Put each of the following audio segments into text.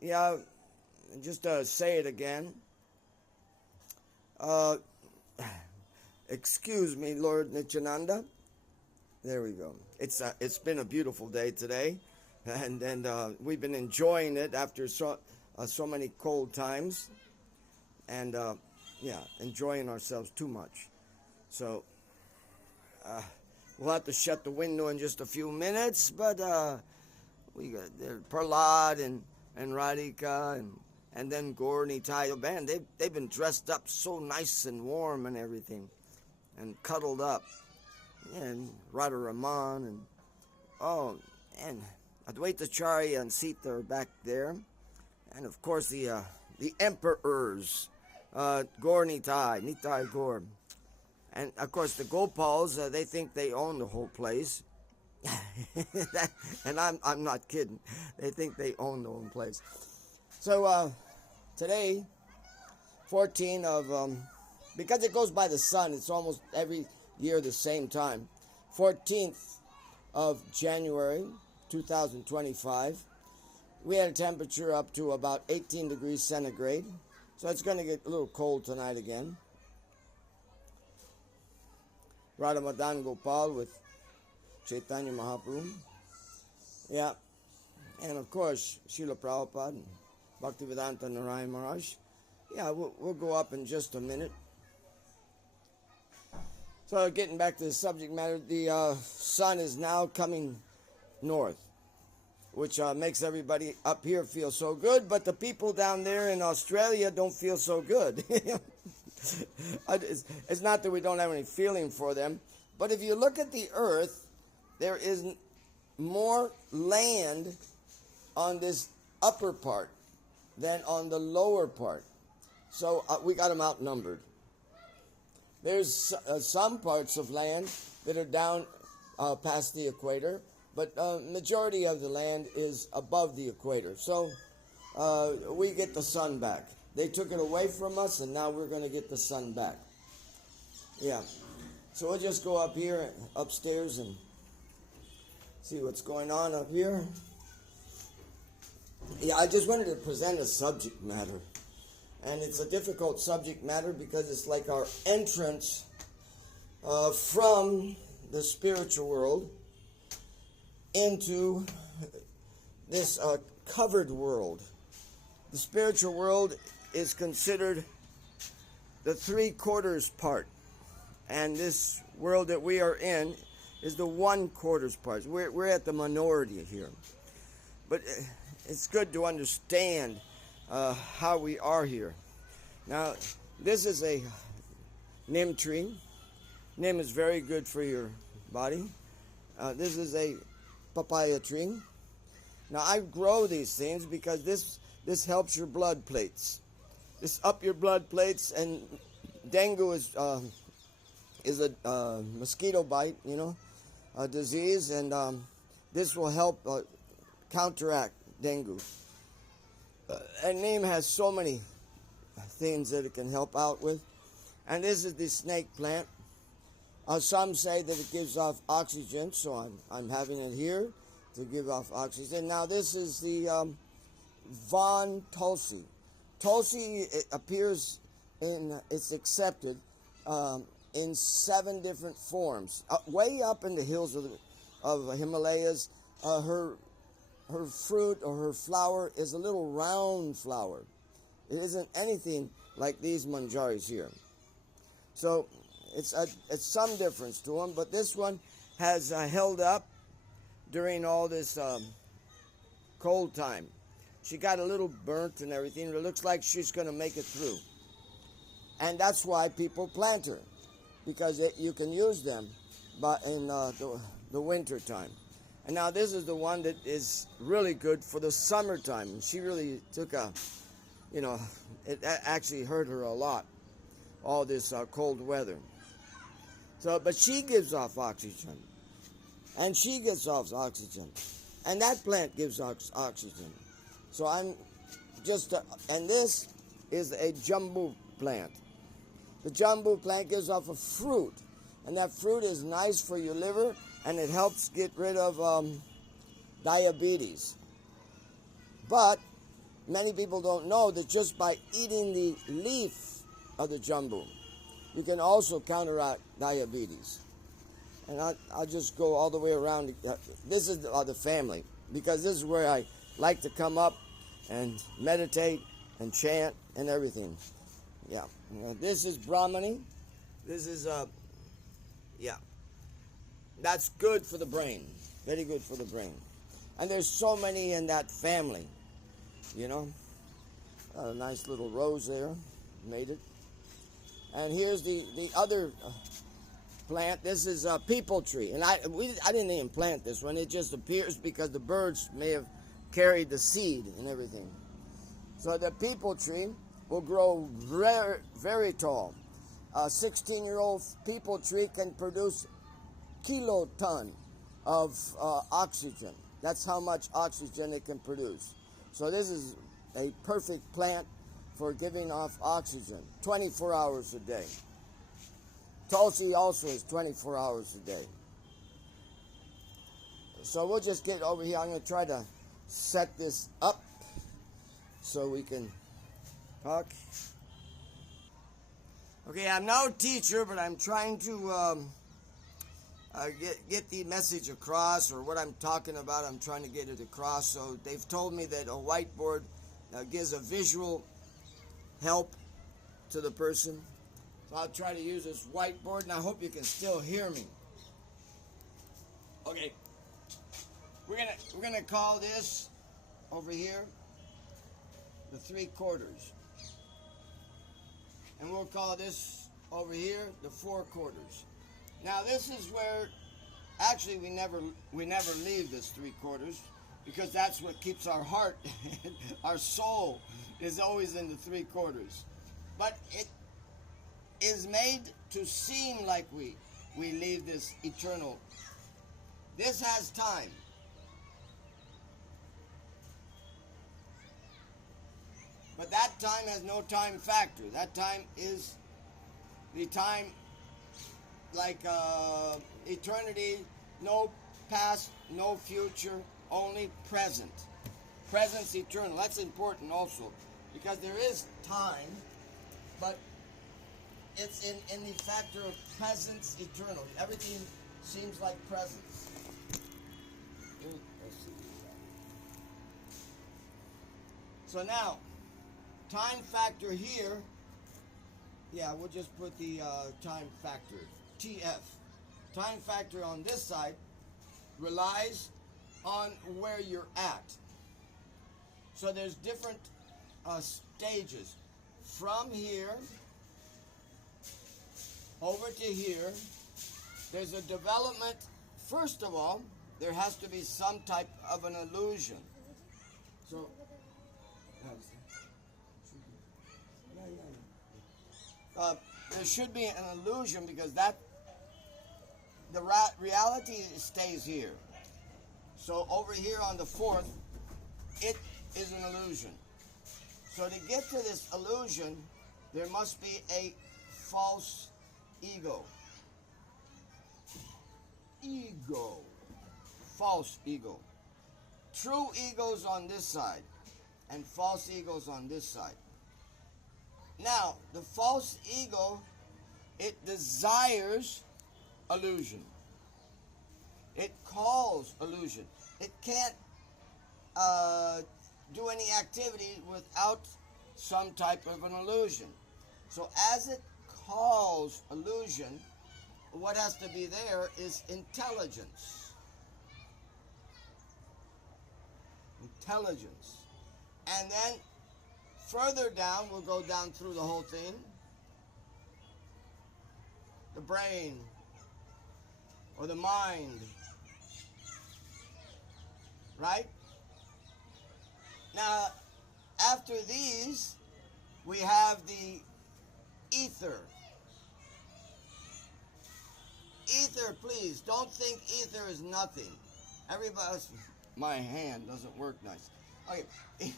Yeah, just to say it again. Uh, excuse me, Lord Nityananda. There we go. It's been a beautiful day today, and we've been enjoying it after so many cold times, and yeah, enjoying ourselves too much. So we'll have to shut the window in just a few minutes, but we got there Prahlad and Radhika and then Gorni Tayo band. They've been dressed up so nice and warm and everything, and cuddled up. And Radha Raman and Advaitacharya and Sita are back there, and of course the emperors, Gaur Nitai Gaur, and of course the Gopals. They think they own the whole place, and I'm not kidding. They think they own the whole place. So today, 14 of because it goes by the sun, it's almost every year the same time. 14th of January 2025. We had a temperature up to about 18 degrees centigrade, so it's going to get a little cold tonight again. Radha Madan Gopal with Chaitanya Mahaprabhu. Yeah, and of course Srila Prabhupada and Bhaktivedanta Narayan Maharaj. Yeah, we'll go up in just a minute. So getting back to the subject matter, the sun is now coming north, which makes everybody up here feel so good, but the people down there in Australia don't feel so good. It's not that we don't have any feeling for them, but if you look at the earth, there is more land on this upper part than on the lower part. So we got them outnumbered. There's some parts of land that are down past the equator, but majority of the land is above the equator. So we get the sun back. They took it away from us, and now we're going to get the sun back. Yeah. So we'll just go up here, upstairs, and see what's going on up here. Yeah, I just wanted to present a subject matter. And it's a difficult subject matter because it's like our entrance from the spiritual world into this covered world. The spiritual world is considered the 3/4 part, and this world that we are in is the 1/4 part. We're at the minority here, but it's good to understand how we are here. Now, this is a neem tree. Neem is very good for your body. This is a papaya tree. Now, I grow these things because this helps your blood plates. This up your blood plates, and dengue is a mosquito bite, a disease, and this will help counteract dengue. And neem has so many things that it can help out with. And this is the snake plant. Some say that it gives off oxygen, so I'm having it here to give off oxygen. Now this is the Von Tulsi. Tulsi, it appears it's accepted in 7 different forms. Way up in the hills of Himalayas, her fruit or her flower is a little round flower. It isn't anything like these manjaris here. So it's some difference to them, but this one has held up during all this cold time. She got a little burnt and everything, but it looks like she's going to make it through. And that's why people plant her, because you can use them in the winter time. And now this is the one that is really good for the summertime. She really took it actually hurt her a lot, all this cold weather. So, but she gives off oxygen. And she gives off oxygen. And that plant gives oxygen. So I'm just, and this is a jumbo plant. The jumbo plant gives off a fruit. And that fruit is nice for your liver, and it helps get rid of diabetes. But many people don't know that just by eating the leaf of the jambu, you can also counteract diabetes. And I'll just go all the way around. This is the family, because this is where I like to come up and meditate and chant and everything. Yeah. This is Brahmani. This is, yeah. That's good for the brain. Very good for the brain. And there's so many in that family, you know. A nice little rose there. Made it. And here's the other plant. This is a people tree. And I didn't even plant this one. It just appears because the birds may have carried the seed and everything. So the people tree will grow very, very tall. A 16-year-old people tree can produce kiloton of oxygen. That's how much oxygen it can produce. So this is a perfect plant for giving off oxygen 24 hours a day. Tulsi also is 24 hours a day. So we'll just get over here. I'm going to try to set this up so we can talk. Okay, I'm no teacher, but I'm trying to get the message across, or what I'm talking about, I'm trying to get it across. So they've told me that a whiteboard gives a visual help to the person. So I'll try to use this whiteboard, and I hope you can still hear me. Okay, we're gonna call this over here the 3/4, and we'll call this over here the 4/4. Now this is where actually we never leave this 3/4, because that's what keeps our heart, our soul is always in the 3/4. But it is made to seem like we leave this eternal. This has time. But that time has no time factor. That time is the time like eternity, no past, no future, only present. Present's eternal. That's important also, because there is time, but it's in the factor of presence eternal. Everything seems like presence. So now, time factor here, yeah, we'll just put the time factor, TF. Time factor on this side relies on where you're at. So there's different stages. From here over to here, there's a development. First of all, there has to be some type of an illusion. So, there should be an illusion, because the reality stays here. So over here on the 4th, it is an illusion. So to get to this illusion, there must be a false ego. Ego. False ego. True ego's on this side, and false ego's on this side. Now, the false ego, it desires illusion. It calls illusion. It can't do any activity without some type of an illusion. So as it calls illusion, what has to be there is intelligence. Intelligence. And then further down, we'll go down through the whole thing. The brain, or the mind, right? Now, after these, we have the ether. Ether, please, don't think ether is nothing. Everybody, my hand doesn't work nice. Okay,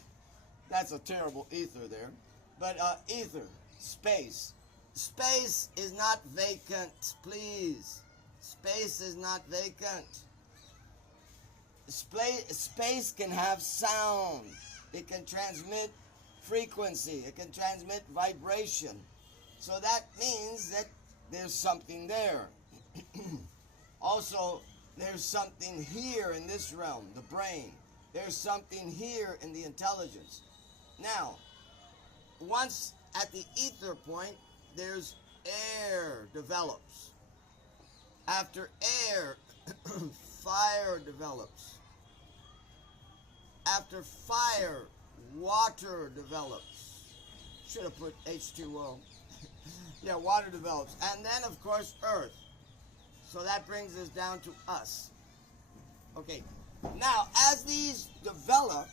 that's a terrible ether there. But ether, space. Space is not vacant, please. Space is not vacant. Space can have sound. it can transmit frequency, it can transmit vibration. So that means that there's something there. Also, there's something here in this realm, the brain. There's something here in the intelligence. Now, once at the ether point, there's air develops. After air, fire develops. After fire, water develops. Should have put H2O. Yeah, water develops. And then, of course, earth. So that brings us down to us. Okay. Now, as these develop,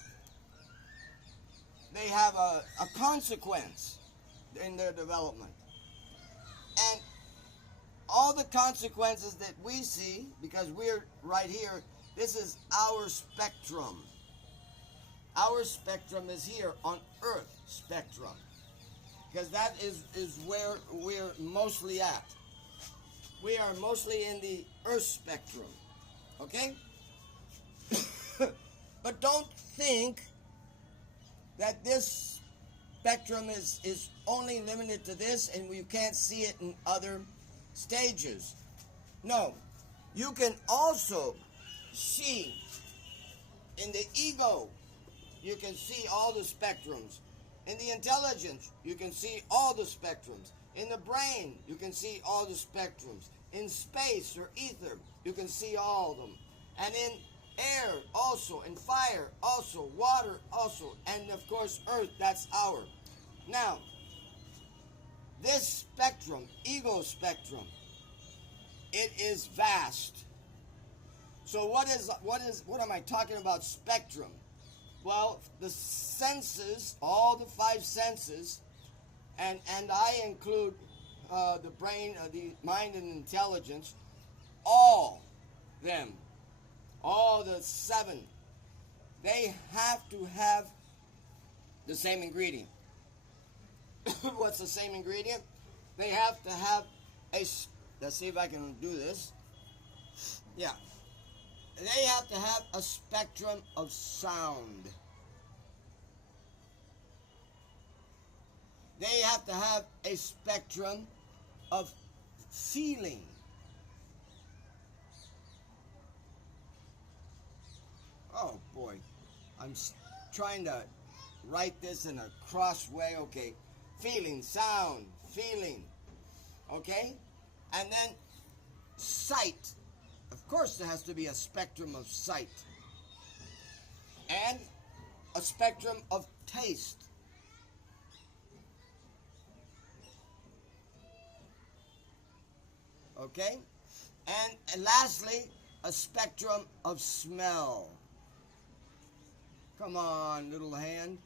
they have a consequence in their development. And all the consequences that we see, because we're right here, this is our spectrum. Our spectrum is here on Earth spectrum. Because that is where we're mostly at. We are mostly in the Earth spectrum. Okay? But don't think that this spectrum is only limited to this and you can't see it in other stages. No. You can also see in the ego, you can see all the spectrums. In the intelligence, you can see all the spectrums. In the brain, you can see all the spectrums. In space or ether, you can see all of them. And in air also, in fire also, water also, and of course earth, that's our. Now, this spectrum, ego spectrum, it is vast. So what am I talking about spectrum? Well, the senses, all the five senses, and I include the brain, the mind and intelligence, all them, all the seven, they have to have the same ingredient. What's the same ingredient? They have to have let's see if I can do this. Yeah. They have to have a spectrum of sound. They have to have a spectrum of feeling. Oh boy, I'm trying to write this in a cross way. Okay, feeling, sound, feeling. Okay, and then sight. Of course, there has to be a spectrum of sight. And a spectrum of taste. Okay? And lastly, a spectrum of smell. Come on, little hand.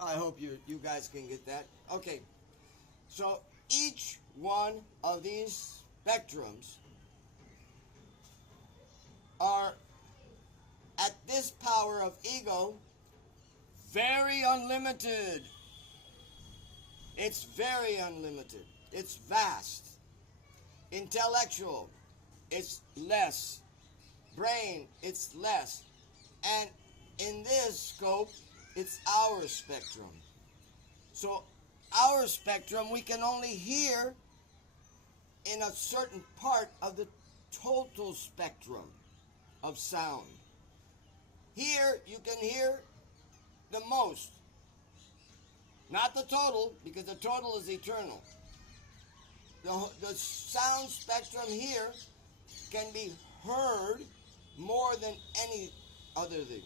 I hope you guys can get that. Okay. So each one of these spectrums are at this power of ego very unlimited. It's very unlimited. It's vast. Intellectual, it's less. Brain, it's less. And in this scope, it's our spectrum. So our spectrum, we can only hear in a certain part of the total spectrum of sound. Here, you can hear the most. Not the total, because the total is eternal. The sound spectrum here can be heard more than any other thing.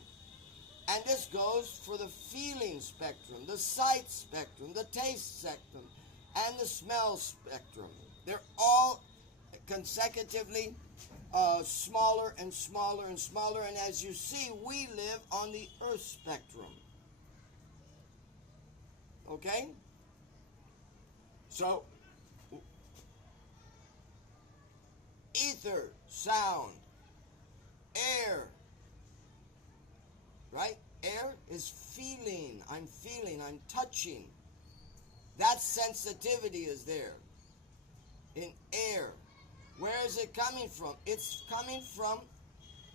And this goes for the feeling spectrum, the sight spectrum, the taste spectrum, and the smell spectrum. They're all consecutively smaller and smaller and smaller, and as you see, we live on the Earth spectrum. Okay? So, ether, sound, air, right? Air is feeling, I'm touching. That sensitivity is there in air. Where is it coming from? It's coming from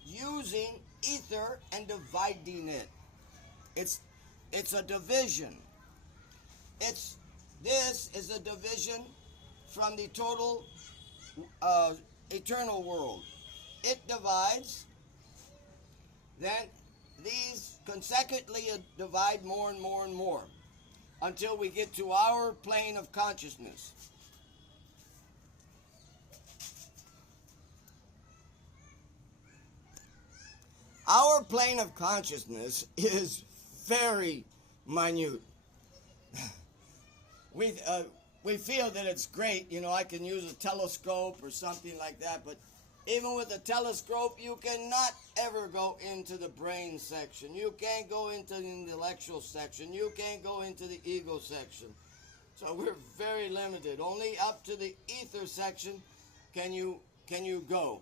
using ether and dividing it. It's It's a division. This is a division from the total eternal world. It divides, then these consecutively divide more and more and more until we get to our plane of consciousness. Our plane of consciousness is very minute. We feel that it's great, you know, I can use a telescope or something like that, but even with a telescope, you cannot ever go into the brain section. You can't go into the intellectual section. You can't go into the ego section. So we're very limited. Only up to the ether section can you go.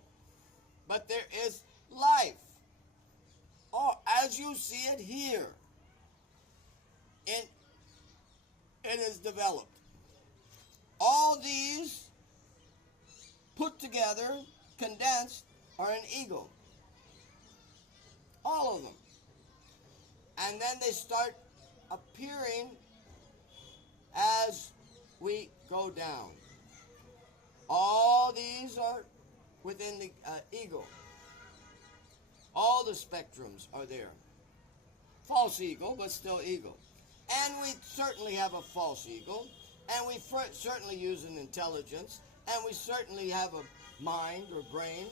But there is life. Oh, as you see it here, it is developed. All these put together, condensed, are an ego. All of them. And then they start appearing as we go down. All these are within the ego. All the spectrums are there. False ego, but still ego. And we certainly have a false ego, and we certainly use an intelligence, and we certainly have a mind or brain,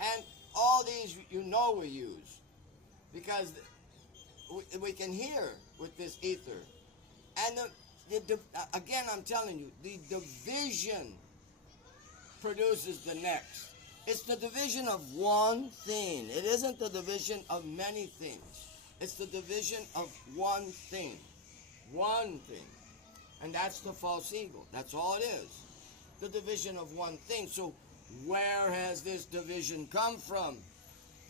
and all these you know we use, because we can hear with this ether. And again, I'm telling you, the division produces the next. It's the division of one thing. It isn't the division of many things. It's the division of one thing. One thing. And that's the false ego. That's all it is. The division of one thing. So where has this division come from?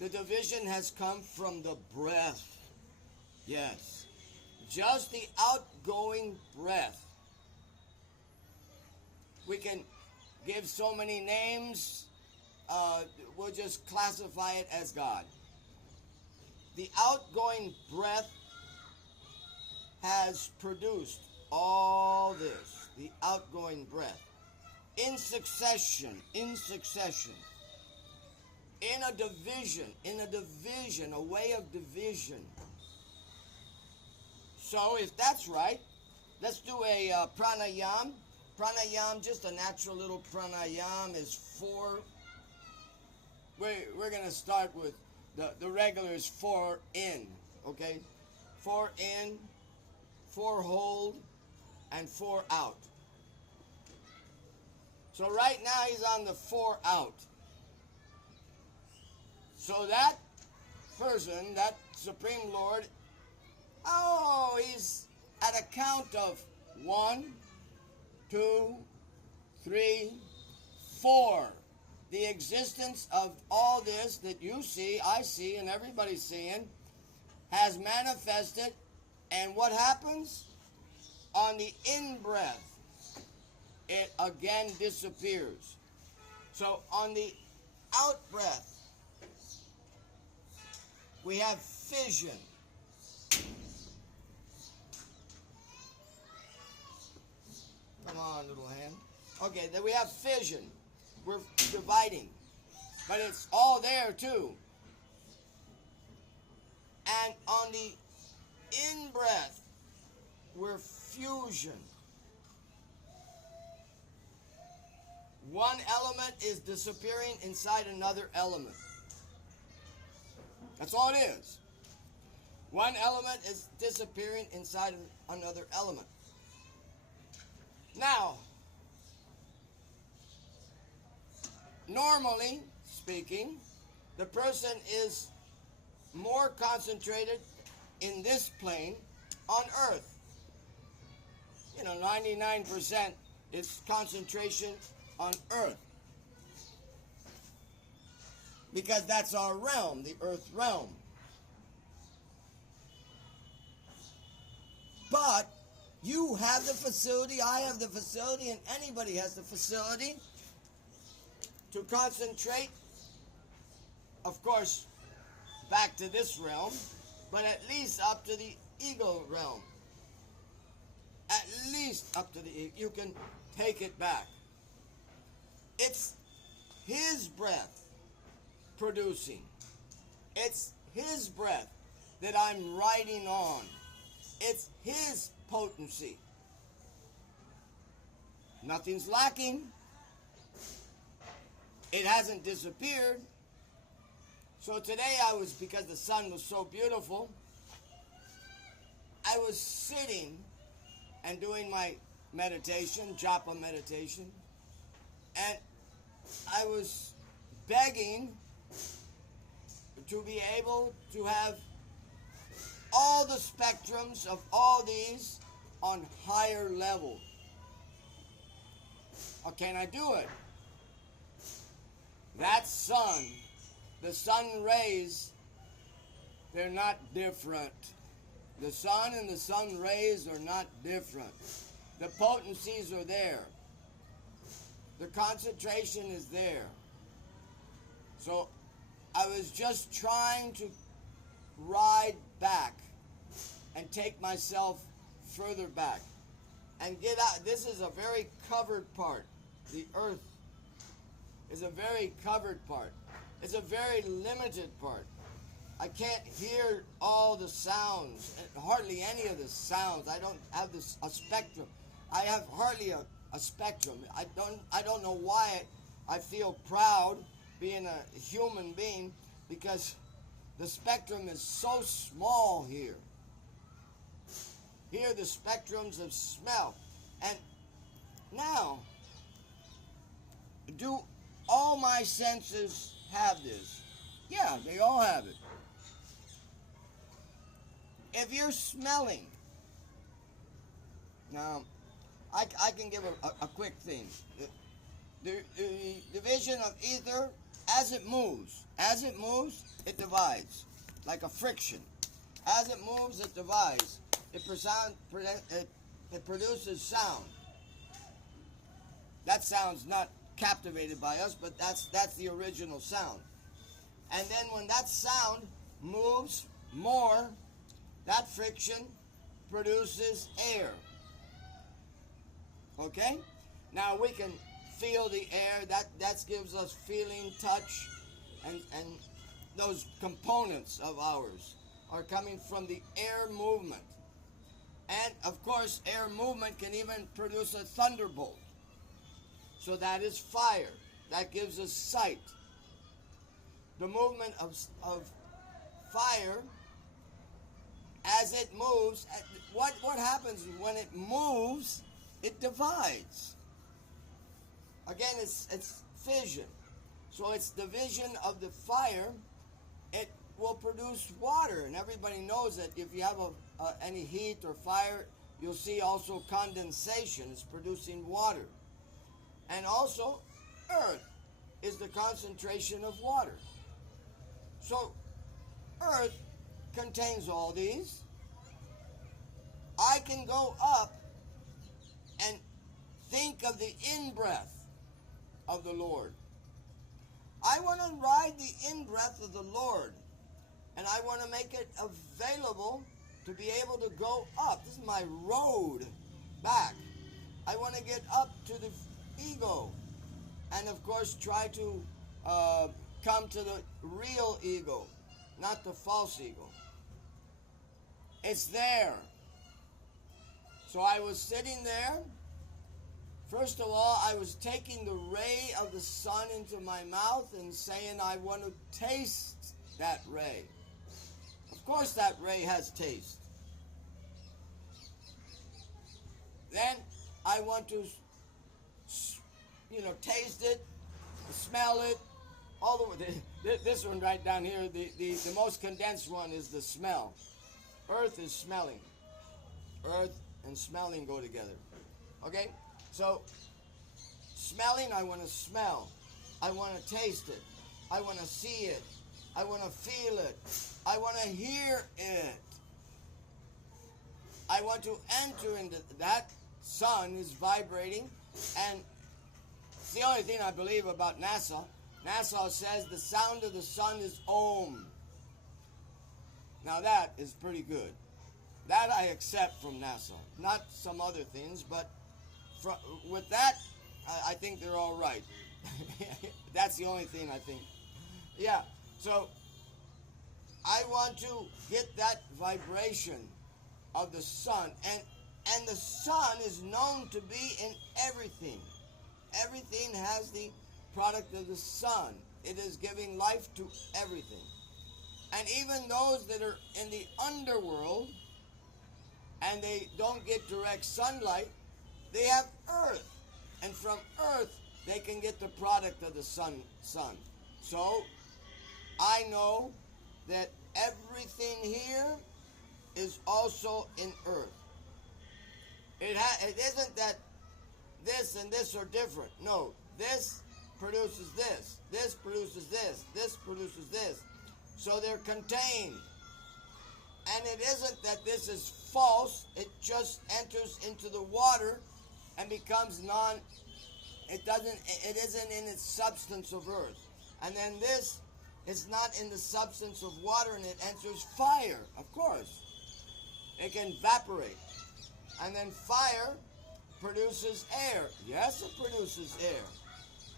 The division has come from the breath. Yes. Just the outgoing breath. We can give so many names. We'll just classify it as God. The outgoing breath has produced all this. The outgoing breath. In succession. In a division, a way of division. So if that's right, let's do a pranayam. Pranayam, just a natural little pranayam, is 4. We're going to start with the regular is 4 in, okay? 4 in, 4 hold, and 4 out. So right now he's on the 4 out. So that person, that Supreme Lord, he's at a count of 1, 2, 3, 4. The existence of all this that you see, I see, and everybody's seeing, has manifested, and what happens? On the in-breath, it again disappears. So on the out-breath, we have fission. Come on, little hand. Okay, then we have fission. We're dividing. But it's all there too. And on the in-breath, we're fusion. One element is disappearing inside another element. That's all it is. One element is disappearing inside another element. Now, normally speaking, the person is more concentrated in this plane on Earth. 99% is concentration on Earth. Because that's our realm, the Earth realm. But you have the facility, I have the facility, and anybody has the facility to concentrate, of course, back to this realm, but at least up to the ego realm. At least up to the, you can take it back. It's his breath producing. It's his breath that I'm riding on. It's his potency. Nothing's lacking. It hasn't disappeared. So today because the sun was so beautiful, I was sitting and doing my meditation, japa meditation, and I was begging to be able to have all the spectrums of all these on higher level. Or can I do it? That sun, the sun rays, they're not different. The sun and the sun rays are not different. The potencies are there. The concentration is there. So I was just trying to ride back and take myself further back and get out. This is a very covered part. The earth is a very covered part. It's a very limited part. I can't hear all the sounds, hardly any of the sounds. I don't have a spectrum. I have hardly a spectrum. I don't know why I feel proud being a human being, because the spectrum is so small here. Here the spectrums of smell. And now, do all my senses have this? Yeah, they all have it. If you're smelling, now, I can give a quick thing. The division of ether, as it moves, it divides, like a friction. As it moves, it divides. It produces sound. That sound's not captivated by us, but that's the original sound. And then when that sound moves more, that friction produces air. Okay? Now we can feel the air. That gives us feeling, touch, and those components of ours are coming from the air movement. And of course, air movement can even produce a thunderbolt. So that is fire. That gives us sight. The movement of fire, as it moves, what happens when it moves? It divides. Again, it's fission. So it's division of the fire. It will produce water, and everybody knows that if you have any heat or fire, you'll see also condensation. It's producing water. And also, earth is the concentration of water. So, earth contains all these. I can go up and think of the in-breath of the Lord. I want to ride the in-breath of the Lord, and I want to make it available to be able to go up. This is my road back. I want to get up to the ego, and of course try to come to the real ego, not the false ego. It's there. So I was sitting there. First of all, I was taking the ray of the sun into my mouth and saying, I want to taste that ray. Of course that ray has taste. Then I want to, taste it, smell it, all the way. This one right down here, the most condensed one is the smell. Earth is smelling. Earth and smelling go together. Okay? So, smelling, I want to smell. I want to taste it. I want to see it. I want to feel it. I want to hear it. I want to enter into that. Sun is vibrating, and it's the only thing I believe about NASA. NASA says the sound of the sun is Om. Now that is pretty good. That I accept from NASA. Not some other things, but with that, I think they're all right. That's the only thing I think. Yeah, so I want to get that vibration of the sun. And the sun is known to be in everything. Everything has the product of the sun. It is giving life to everything. And even those that are in the underworld and they don't get direct sunlight, they have earth. And from earth, they can get the product of the sun. So, I know that everything here is also in earth. It isn't that this and this are different. No, this produces this. This produces this. This produces this. So they're contained. And it isn't that this is false. It just enters into the water and becomes it isn't in its substance of earth. And then this is not in the substance of water, and it enters fire, of course. It can evaporate. And then fire produces air. Yes, it produces air.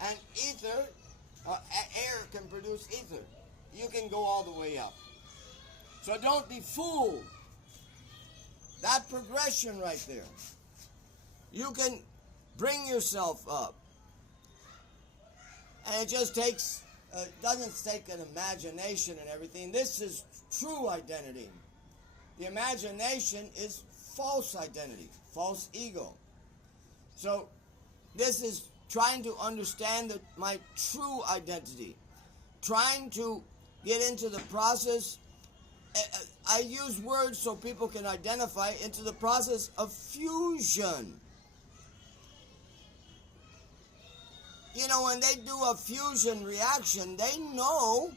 And ether, air can produce ether. You can go all the way up. So don't be fooled. That progression right there. You can bring yourself up. And it just takes, doesn't take an imagination and everything. This is true identity. The imagination is false identity, false ego. So this is trying to understand my true identity, trying to get into the process. I use words so people can identify into the process of fusion. You know, when they do a fusion reaction, they know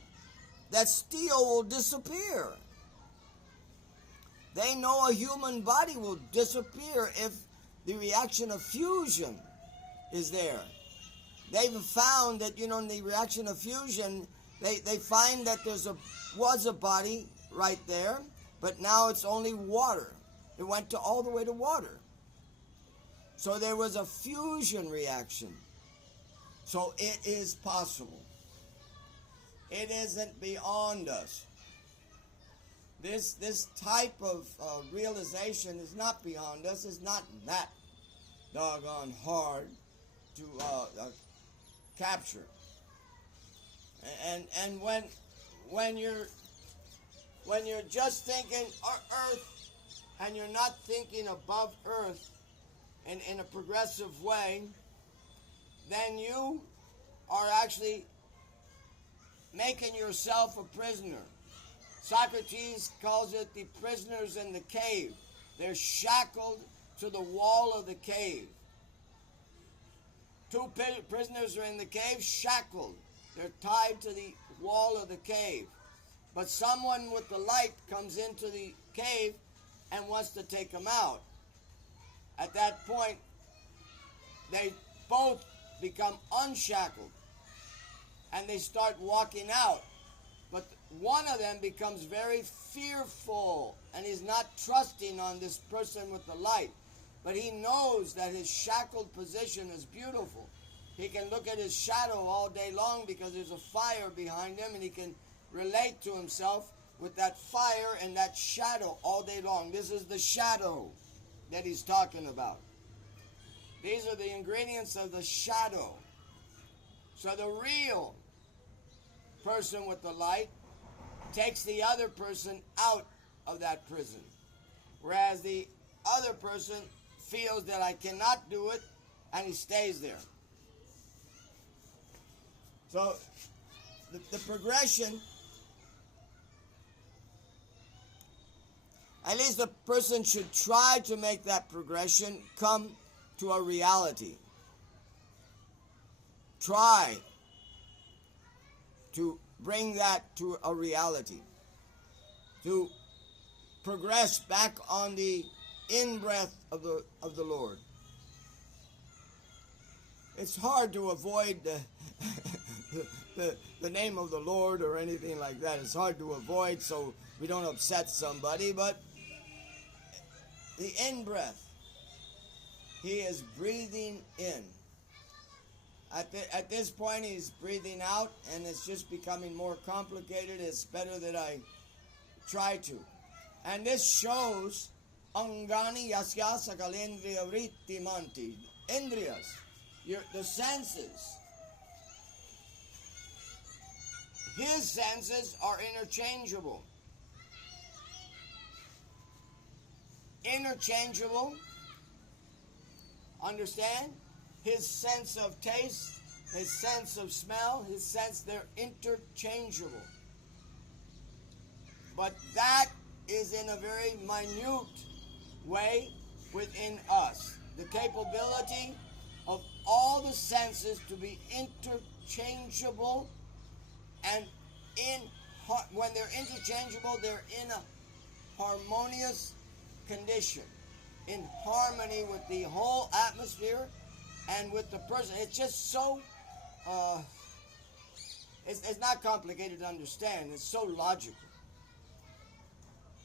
that steel will disappear. They know a human body will disappear if the reaction of fusion is there. They've found that, you know, in the reaction of fusion, they find that was a body right there, but now it's only water. It went all the way to water. So there was a fusion reaction. So it is possible. It isn't beyond us. This type of realization is not beyond us. It's not that doggone hard to capture. And when you're just thinking Earth, and you're not thinking above Earth in a progressive way, then you are actually making yourself a prisoner. Socrates calls it the prisoners in the cave. They're shackled to the wall of the cave. Two prisoners are in the cave, shackled. They're tied to the wall of the cave. But someone with the light comes into the cave and wants to take them out. At that point, they both become unshackled and they start walking out. But one of them becomes very fearful and he's not trusting on this person with the light. But he knows that his shackled position is beautiful. He can look at his shadow all day long because there's a fire behind him, and he can relate to himself with that fire and that shadow all day long. This is the shadow that he's talking about. These are the ingredients of the shadow. So the real person with the light takes the other person out of that prison. Whereas the other person feels that I cannot do it, and he stays there. So the progression, at least the person should try to make that progression come to a reality. Try to bring that to a reality. To progress back on the in-breath of the Lord. It's hard to avoid the name of the Lord or anything like that. It's hard to avoid so we don't upset somebody, but the in-breath. He is breathing in. At this point, he's breathing out, and it's just becoming more complicated. It's better that I try to. And this shows Angani Yasya Sakalendriya Vritti Manti. Indriyas, the senses. His senses are interchangeable. Interchangeable. Understand? His sense of taste, his sense of smell, his sense, they're interchangeable. But that is in a very minute way within us. The capability of all the senses to be interchangeable, and when they're interchangeable, they're in a harmonious condition, in harmony with the whole atmosphere and with the person. It's just so, it's not complicated to understand. It's so logical.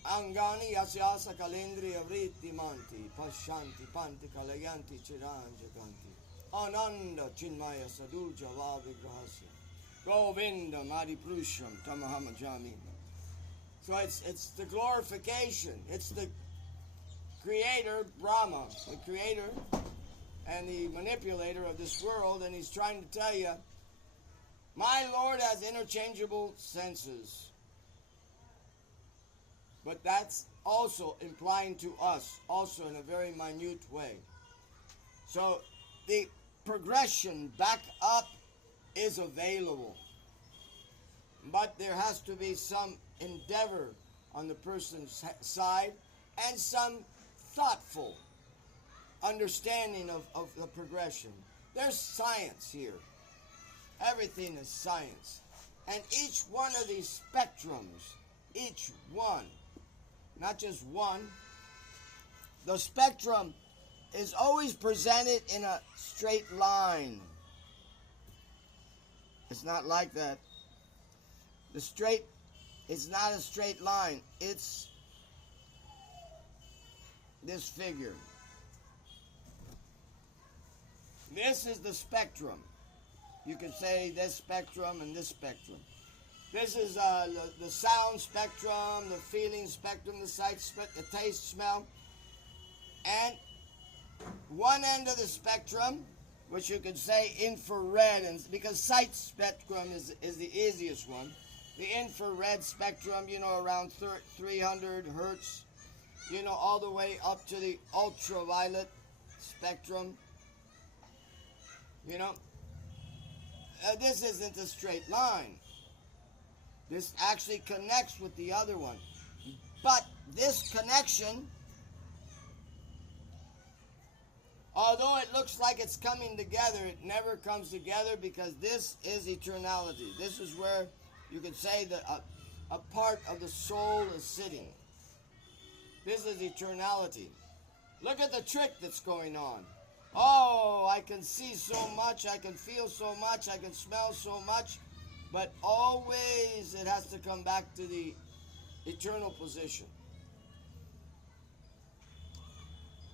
Angani yasyasa kalendriya vritti manti, pashanti panti kalayanti chiranjaganti, ananda chinmaya sadurja vavigrahasya, govinda madiprusham tamahamajami. So it's the glorification. It's the creator, Brahma, the creator and the manipulator of this world, and he's trying to tell you, my Lord has interchangeable senses. But that's also implying to us, also in a very minute way. So the progression back up is available. But there has to be some endeavor on the person's side and some thoughtful understanding of the progression. There's science here. Everything is science. And each one of these spectrums, each one, not just one, the spectrum is always presented in a straight line. It's not like that. It's not a straight line. It's this figure. This is the spectrum. You can say this spectrum and this spectrum. This is the sound spectrum, the feeling spectrum, the sight spectrum, the taste, smell. And one end of the spectrum, which you could say infrared, and because sight spectrum is the easiest one. The infrared spectrum, around 300 hertz, all the way up to the ultraviolet spectrum. This isn't a straight line. This actually connects with the other one. But this connection, although it looks like it's coming together, it never comes together, because this is eternality. This is where you could say that a part of the soul is sitting. This is eternality. Look at the trick that's going on. Oh, I can see so much, I can feel so much, I can smell so much, but always it has to come back to the eternal position.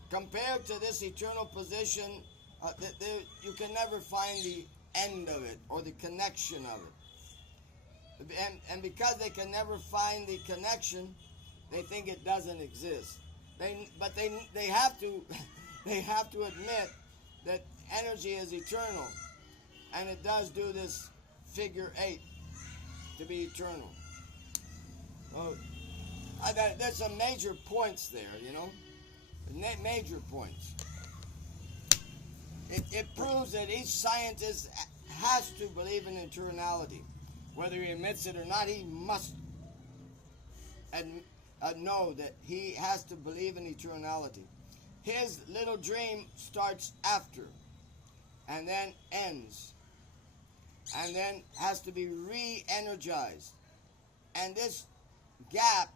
Compared to this eternal position, you can never find the end of it or the connection of it. And because they can never find the connection, they think it doesn't exist. But they have to they have to admit that energy is eternal, and it does do this figure 8 to be eternal. Well, there's some major points there, major points. It proves that each scientist has to believe in eternality. Whether he admits it or not, he must know that he has to believe in eternality. His little dream starts after, and then ends, and then has to be re-energized. And this gap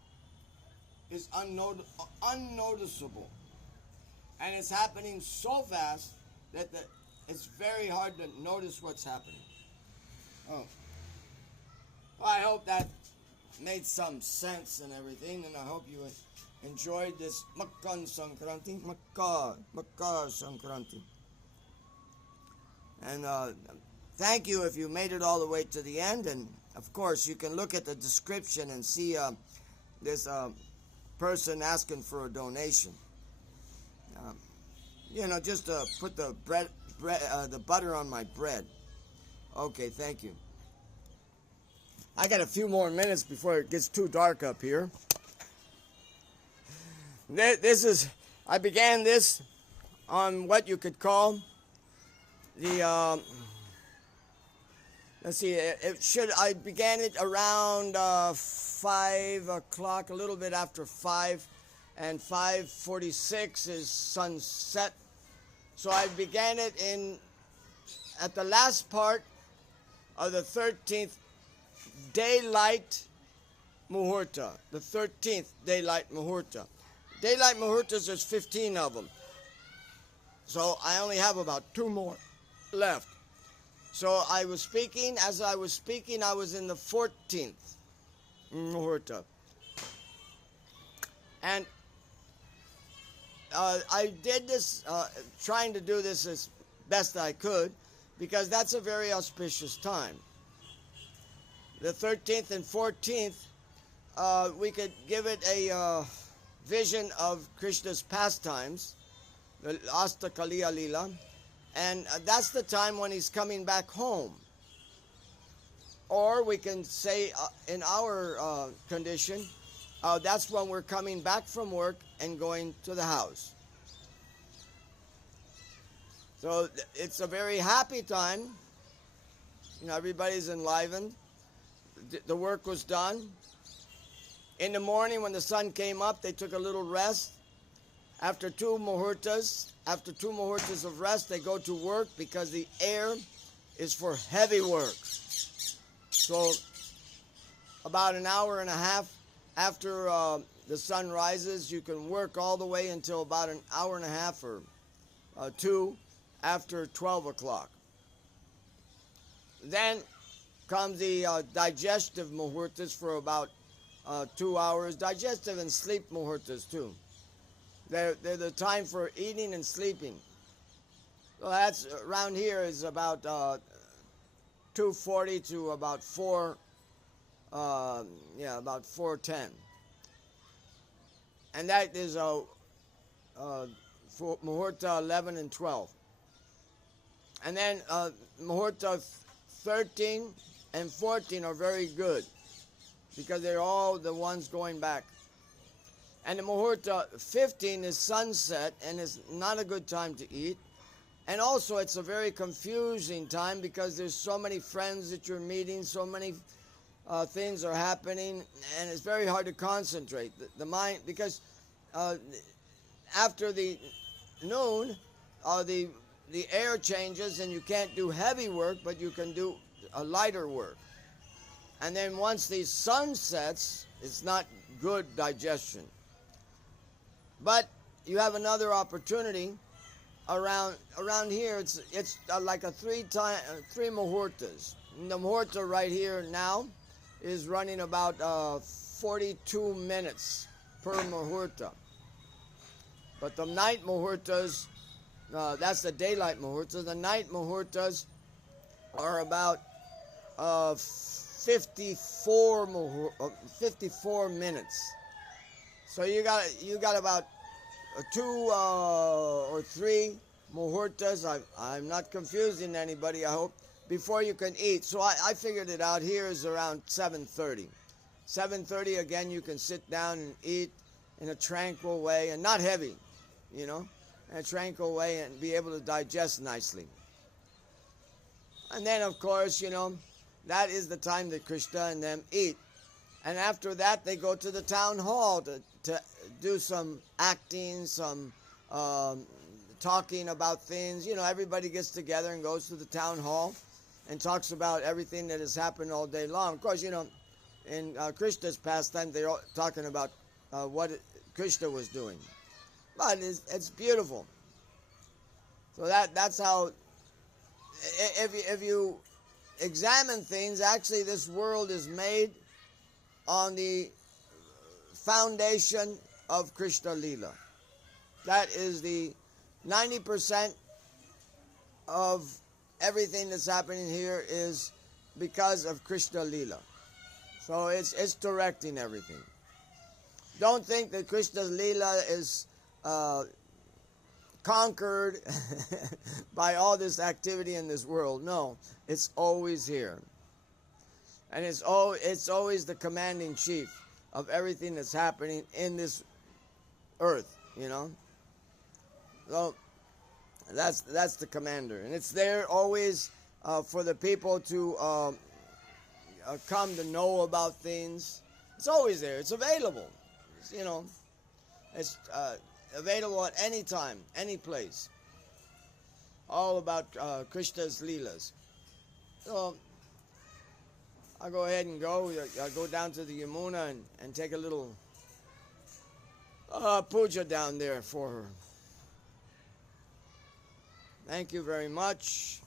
is unnoticeable. And it's happening so fast that it's very hard to notice what's happening. Oh. Well, I hope that made some sense and everything, and I hope you enjoyed this Makar Sankranti, Sankranti. And thank you if you made it all the way to the end. And of course, you can look at the description and see this person asking for a donation. Just to put the the butter on my bread. Okay, thank you. I got a few more minutes before it gets too dark up here. I began this on what you could call the, let's see, I began it around 5 o'clock, a little bit after 5, and 5:46 is sunset. So I began it at the last part of the 13th daylight muhurta, the 13th daylight muhurta. Daylight muhurtas, there's 15 of them. So I only have about 2 more left. So as I was speaking, I was in the 14th muhurta. And I did this, trying to do this as best I could, because that's a very auspicious time. The 13th and 14th, we could give it a vision of Krishna's pastimes, the Astakaliya Lila, and that's the time when he's coming back home. Or we can say, in our condition, that's when we're coming back from work and going to the house. So it's a very happy time. Everybody's enlivened. The work was done. In the morning when the sun came up, they took a little rest. After two muhurtas of rest, they go to work because the air is for heavy work. So about an hour and a half after the sun rises, you can work all the way until about an hour and a half or 2 after 12 o'clock. Then comes the digestive muhurtas for about 2 hours. Digestive and sleep muhurtas too. They're the time for eating and sleeping. So that's around here is about 2:40 to about 4:10. And that is for muhurta 11 and 12. And then muhurta 13 and 14 are very good because they're all the ones going back. And the muhurta 15 is sunset and is not a good time to eat. And also it's a very confusing time because there's so many friends that you're meeting, so many things are happening, and it's very hard to concentrate. The mind, because after the noon, the air changes and you can't do heavy work, but you can do a lighter work. And then once the sun sets, it's not good digestion. But you have another opportunity around here. It's like a three muhurtas. And the muhurta right here now is running about 42 minutes per muhurta. But the night muhurtas, that's the daylight muhurtas. The night muhurtas are about 54 minutes. So you got about 2 or 3 muhurtas. I'm not confusing anybody, I hope, before you can eat. So I figured it out. Here is around 7:30. 7:30 again, you can sit down and eat in a tranquil way and not heavy, in a tranquil way, and be able to digest nicely. And then, of course, that is the time that Krishna and them eat. And after that, they go to the town hall to do some acting, some talking about things. Everybody gets together and goes to the town hall and talks about everything that has happened all day long. Of course, in Krishna's pastime, they're all talking about what Krishna was doing. But it's beautiful. So that's how, if you examine things, actually this world is made on the foundation of Krishna Leela. That is the 90% of everything that's happening here is because of Krishna Leela. So it's directing everything. Don't think that Krishna's Leela is conquered by all this activity in this world. No, it's always here. And it's always the commanding chief of everything that's happening in this earth, you know. So that's the commander. And it's there always for the people to come to know about things. It's always there. It's available. It's, you know, it's available at any time, any place. All about Krishna's Leelas. So I'll go ahead and go. I'll go down to the Yamuna and take a little puja down there for her. Thank you very much.